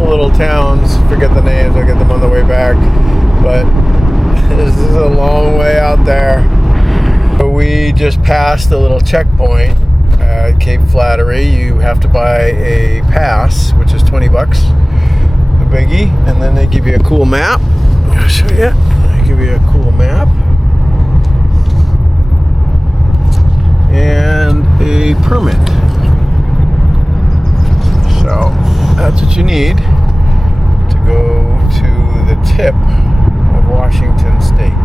couple little towns. Forget the names. I'll get them on the way back. But this is a long way out there. We just passed a little checkpoint at Cape Flattery. You have to buy a pass, which is 20 bucks, a biggie, and then they give you a cool map. I'll show you. They give you a cool map and a permit. So that's what you need to go to the tip of Washington State.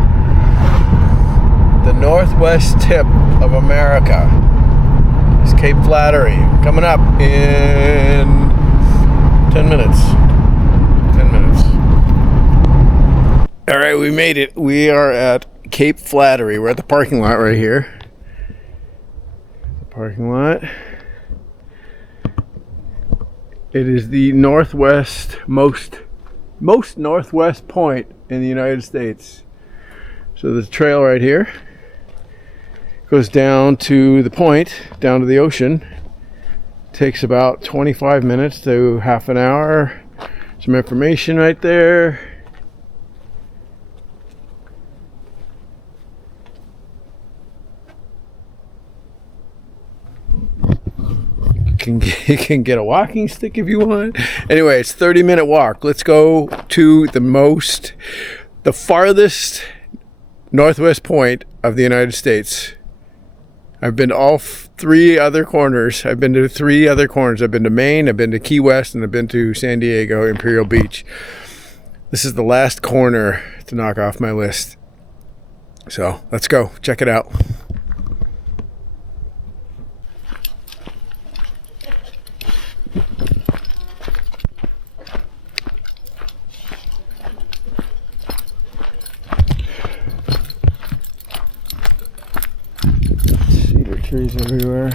The northwest tip of America is Cape Flattery. Coming up in 10 minutes. 10 minutes. All right, we made it. We are at Cape Flattery. We're at the parking lot right here. The parking lot. It is the most northwest point in the United States. So there's a trail right here. Goes down to the point, down to the ocean. Takes about 25 minutes to half an hour. Some information right there. You can get a walking stick if you want. Anyway, it's a 30-minute walk. Let's go to the farthest northwest point of the United States. I've been to all three other corners. I've been to three other corners. I've been to Maine, I've been to Key West, and I've been to San Diego, Imperial Beach. This is the last corner to knock off my list. So let's go. Check it out. Cedar trees everywhere.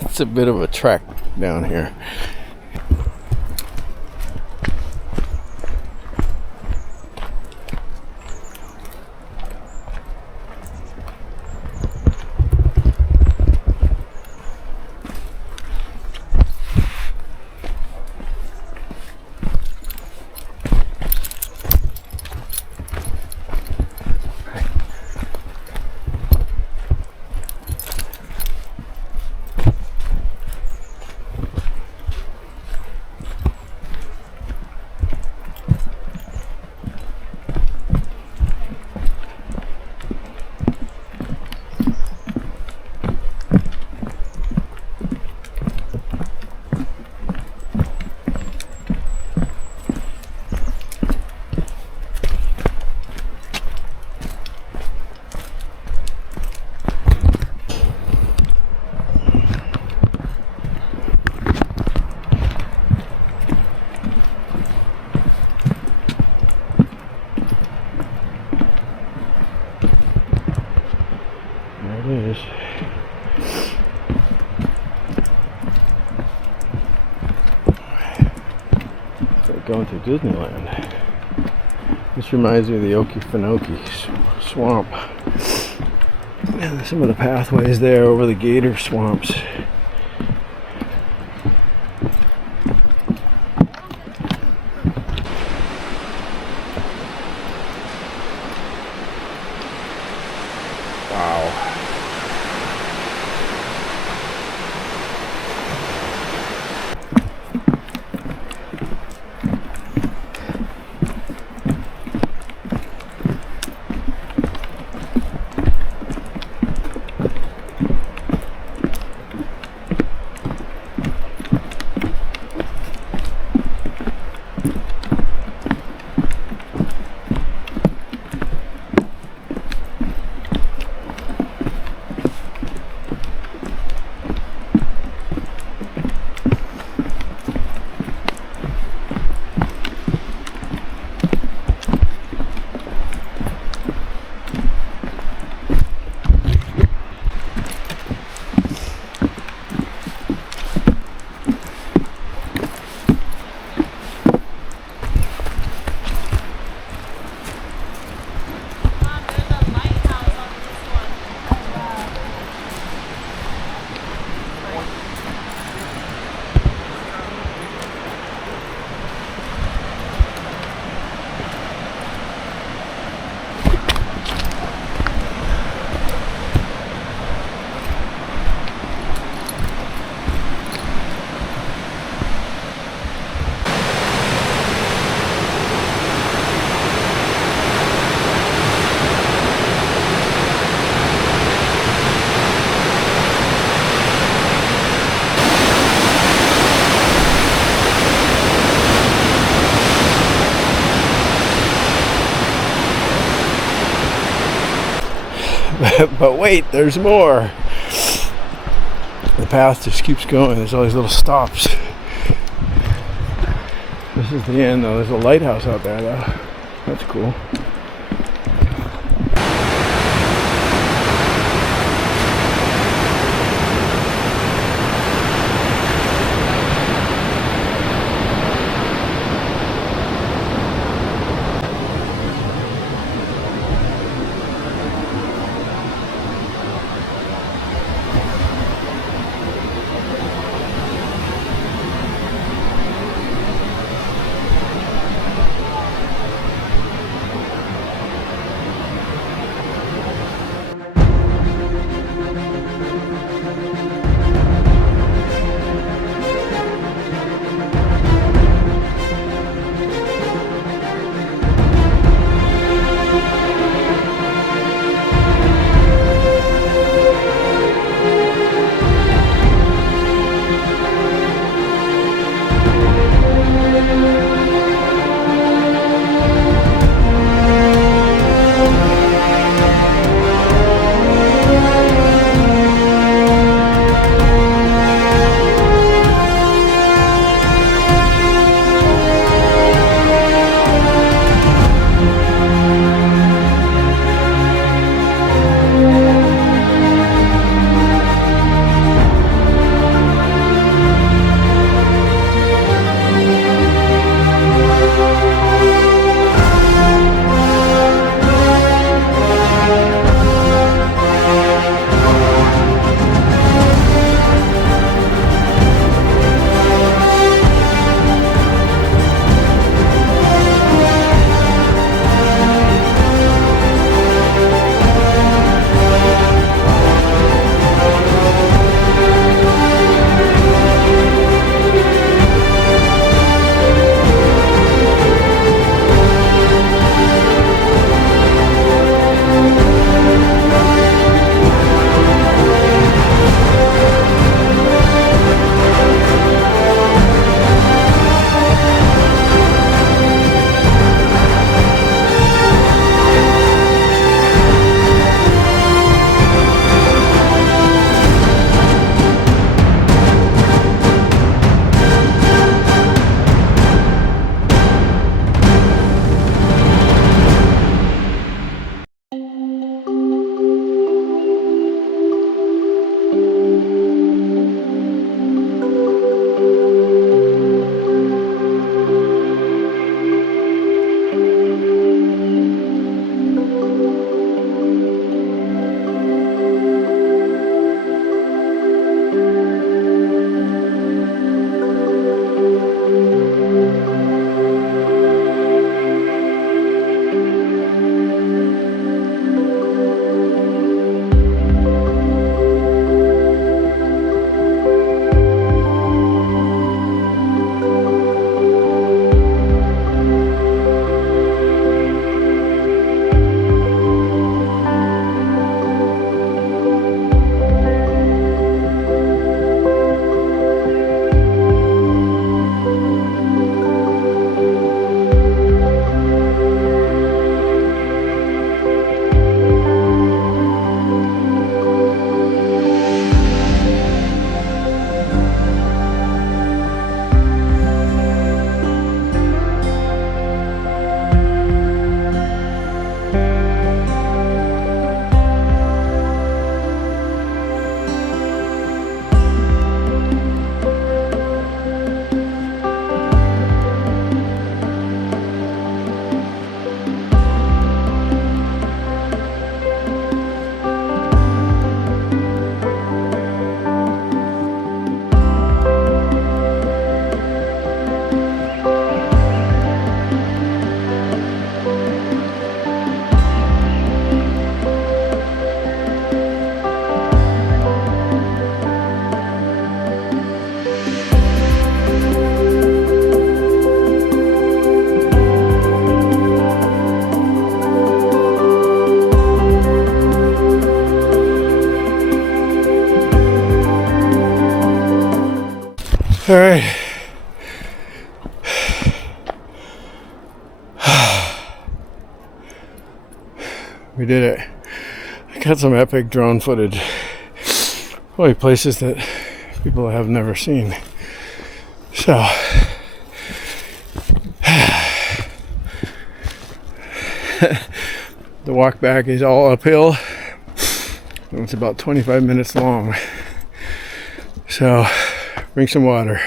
It's a bit of a trek down here. going through Disneyland. This reminds me of the Okefenokee swamp. And some of the pathways there over the gator swamps. But wait, there's more. The path just keeps going. There's all these little stops. This is the end, though. There's a lighthouse out there, though. That's cool. All right. We did it. I got some epic drone footage. Probably places that people have never seen. So, the walk back is all uphill. It's about 25 minutes long. So, bring some water.